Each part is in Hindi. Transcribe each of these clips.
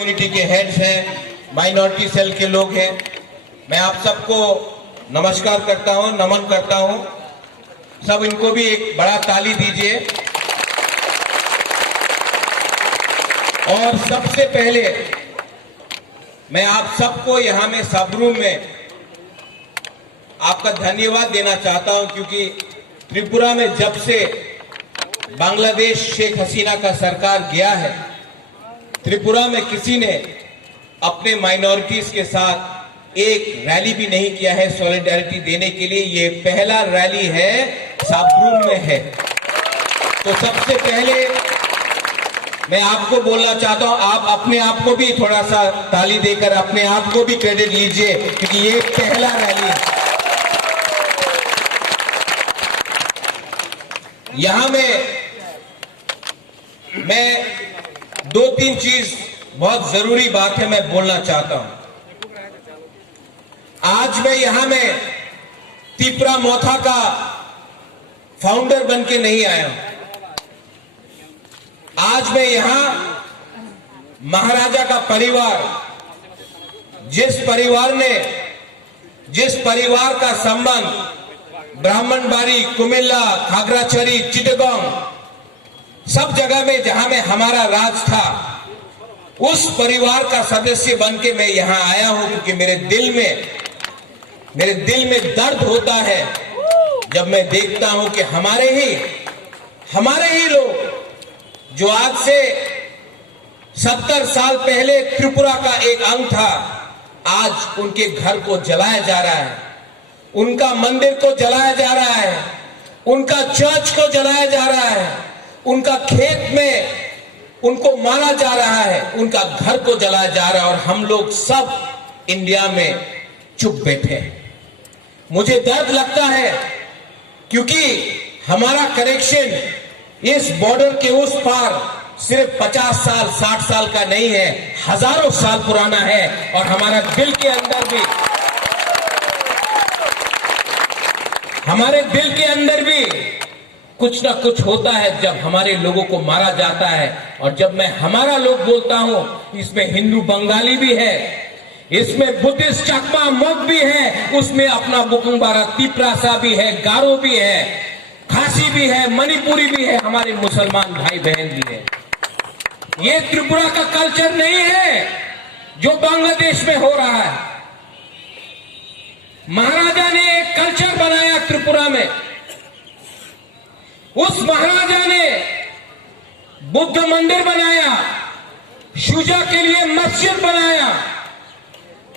कम्युनिटी के हेड्स हैं, माइनॉरिटी सेल के लोग हैं, मैं आप सबको नमस्कार करता हूं, नमन करता हूं। सब इनको भी एक बड़ा ताली दीजिए। और सबसे पहले मैं आप सबको यहां में सबरूम में आपका धन्यवाद देना चाहता हूं, क्योंकि त्रिपुरा में जब से बांग्लादेश शेख हसीना का सरकार गया है, त्रिपुरा में किसी ने अपने माइनॉरिटीज के साथ एक रैली भी नहीं किया है सॉलिडारिटी देने के लिए। ये पहला रैली है, साबरूम में है। तो सबसे पहले मैं आपको बोलना चाहता हूं, आप अपने आप को भी थोड़ा सा ताली देकर अपने आप को भी क्रेडिट लीजिए, क्योंकि ये पहला रैली है। यहां मैं दो तीन चीज बहुत जरूरी बात है मैं बोलना चाहता हूं। आज मैं यहां में तिपरा मोथा का फाउंडर बन के नहीं आया हूं। आज मैं यहां महाराजा का परिवार, जिस परिवार का संबंध ब्राह्मणबाड़ी, कुमिल्ला, खागराछड़ी, चिटगांव सब जगह में जहां में हमारा राज था, उस परिवार का सदस्य बन के मैं यहां आया हूं, क्योंकि मेरे दिल में दर्द होता है जब मैं देखता हूं कि हमारे ही लोग जो आज से 70 साल पहले त्रिपुरा का एक अंग था, आज उनके घर को जलाया जा रहा है, उनका मंदिर को जलाया जा रहा है, उनका चर्च को जलाया जा रहा है, उनका खेत में उनको मारा जा रहा है, उनका घर को जलाया जा रहा है, और हम लोग सब इंडिया में चुप बैठे हैं। मुझे दर्द लगता है, क्योंकि हमारा कनेक्शन इस बॉर्डर के उस पार सिर्फ 50 साल 60 साल का नहीं है, हजारों साल पुराना है। और हमारे दिल के अंदर भी कुछ ना कुछ होता है जब हमारे लोगों को मारा जाता है। और जब मैं हमारा लोग बोलता हूं, इसमें हिंदू बंगाली भी है, इसमें बुद्धिस्ट चकमा मोग भी है, उसमें अपना बुकुंबारा तिपरासा भी है, गारो भी है, खासी भी है, मणिपुरी भी है, हमारे मुसलमान भाई बहन भी है। ये त्रिपुरा का कल्चर नहीं है जो बांग्लादेश में हो रहा है। महाराजा ने एक कल्चर बनाया त्रिपुरा में। उस महाराजा ने बुद्ध मंदिर बनाया, शुजा के लिए मस्जिद बनाया,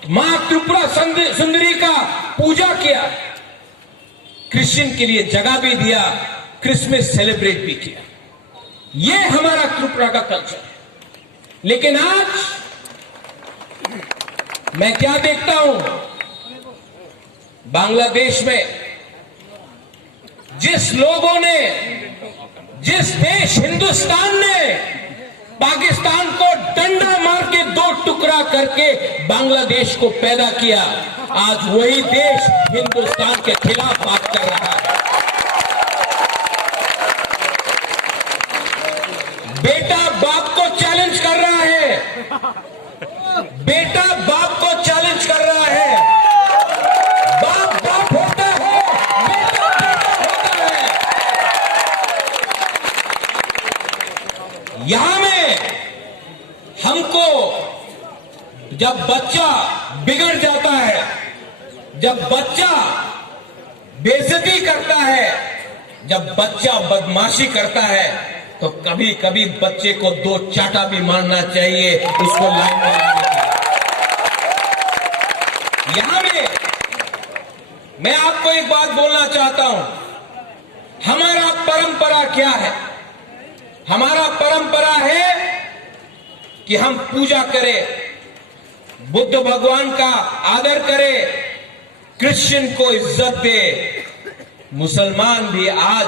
मां त्रिपुरा सुंदरी का पूजा किया, क्रिश्चियन के लिए जगह भी दिया, क्रिसमस सेलिब्रेट भी किया। यह हमारा त्रिपुरा का कल्चर है। लेकिन आज मैं क्या देखता हूं, बांग्लादेश में जिस देश हिंदुस्तान ने पाकिस्तान को डंडा मार के 2 टुकड़ा करके बांग्लादेश को पैदा किया, आज वही देश हिंदुस्तान के खिलाफ बात कर रहा है। बेटा बाप को चैलेंज कर रहा है, बेटा बाप को चैलेंज कर रहा है। बाप होता है, बेटा होता है। यहां में हमको जब बच्चा बिगड़ जाता है, जब बच्चा बेइज्जती करता है, जब बच्चा बदमाशी करता है, तो कभी कभी बच्चे को 2 चाटा भी मारना चाहिए, उसको लाइन में लाने के लिए। यहां में मैं आपको एक बात बोलना चाहता हूं, हमारा परंपरा क्या है? हमारा परंपरा है कि हम पूजा करें, बुद्ध भगवान का आदर करें, क्रिश्चियन को इज्जत दे। मुसलमान भी आज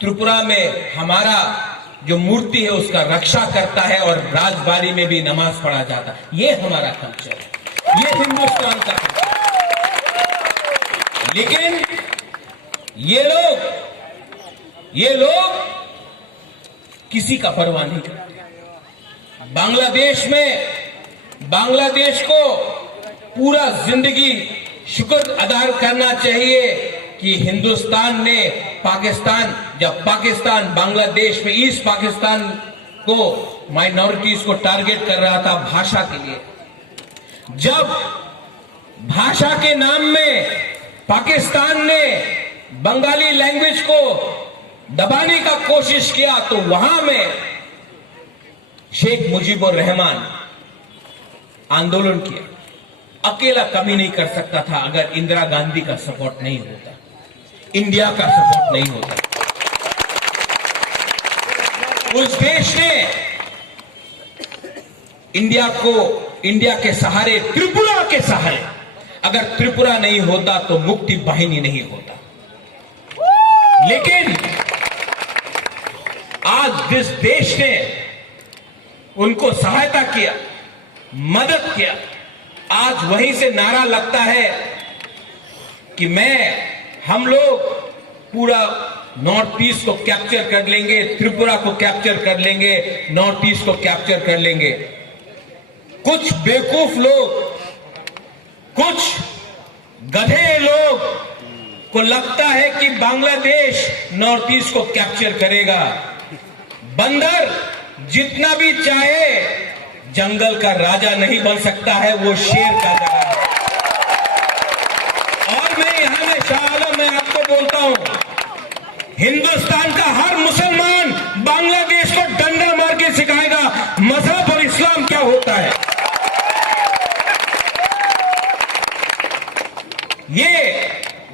त्रिपुरा में हमारा जो मूर्ति है उसका रक्षा करता है, और राजबाड़ी में भी नमाज पढ़ा जाता है। ये हमारा कल्चर है, ये हिंदुस्तान का कल्चर है। लेकिन ये लोग किसी का परवाह नहीं करते। बांग्लादेश में बांग्लादेश को पूरा जिंदगी शुक्र अदा करना चाहिए कि हिंदुस्तान ने जब पाकिस्तान बांग्लादेश में ईस्ट पाकिस्तान को माइनॉरिटीज को टारगेट कर रहा था भाषा के लिए, जब भाषा के नाम में पाकिस्तान ने बंगाली लैंग्वेज को दबाने का कोशिश किया, तो वहां में शेख मुजीबुर रहमान आंदोलन किया। अकेला कमी नहीं कर सकता था अगर इंदिरा गांधी का सपोर्ट नहीं होता, इंडिया का सपोर्ट नहीं होता। उस देश ने इंडिया के सहारे, त्रिपुरा के सहारे, अगर त्रिपुरा नहीं होता तो मुक्ति वाहिनी नहीं होता। लेकिन आज जिस देश ने उनको सहायता किया, मदद किया, आज वहीं से नारा लगता है कि हम लोग पूरा नॉर्थ ईस्ट को कैप्चर कर लेंगे, त्रिपुरा को कैप्चर कर लेंगे, नॉर्थ ईस्ट को कैप्चर कर लेंगे। कुछ बेवकूफ लोग, कुछ गधे लोग को लगता है कि बांग्लादेश नॉर्थ ईस्ट को कैप्चर करेगा। बंदर जितना भी चाहे जंगल का राजा नहीं बन सकता है, वो शेर का जगह है। और मैं यहां में शाह आलम मैं आपको बोलता हूं, हिंदुस्तान का हर मुसलमान बांग्लादेश को डंडा मार के सिखाएगा मजहब और इस्लाम क्या होता है। ये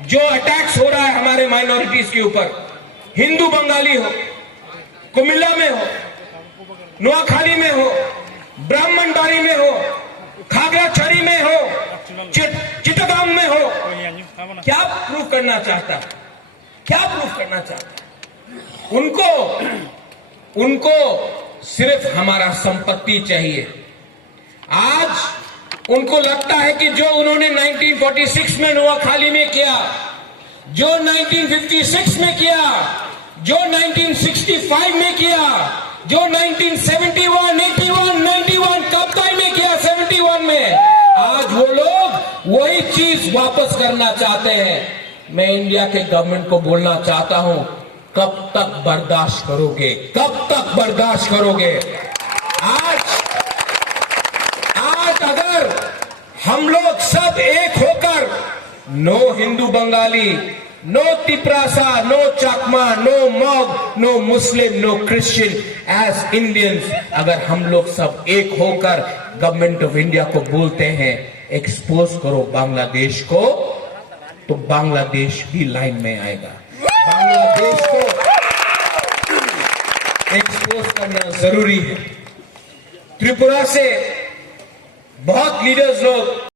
जो अटैक्स हो रहा है हमारे माइनॉरिटीज के ऊपर, हिंदू बंगाली हो, कुमिल्ला में हो, नोआखाली में हो, ब्राह्मणबाड़ी में हो, खागड़ाछड़ी में हो, चिटगांव में हो, क्या प्रूफ करना चाहता है? क्या प्रूफ करना चाहता है? उनको सिर्फ हमारा संपत्ति चाहिए। आज उनको लगता है कि जो उन्होंने 1946 में नोआखाली में किया, जो 1956 में किया, जो 1965 में किया, जो 1971, 81, 91 कब्ताई में किया, 71 में, आज वो लोग वही चीज वापस करना चाहते हैं। मैं इंडिया के गवर्नमेंट को बोलना चाहता हूं, कब तक बर्दाश्त करोगे? कब तक बर्दाश्त करोगे? आज अगर हम लोग सब एक होकर, no Hindu Bengali, no Tiprasa, no Chakma, no Mog, no Muslim, no Christian, as Indians, अगर हम लोग सब एक होकर गवर्नमेंट ऑफ इंडिया को बोलते हैं एक्सपोज करो बांग्लादेश को, तो बांग्लादेश भी लाइन में आएगा। बांग्लादेश को एक्सपोज करना जरूरी है। त्रिपुरा से बहुत लीडर्स लोग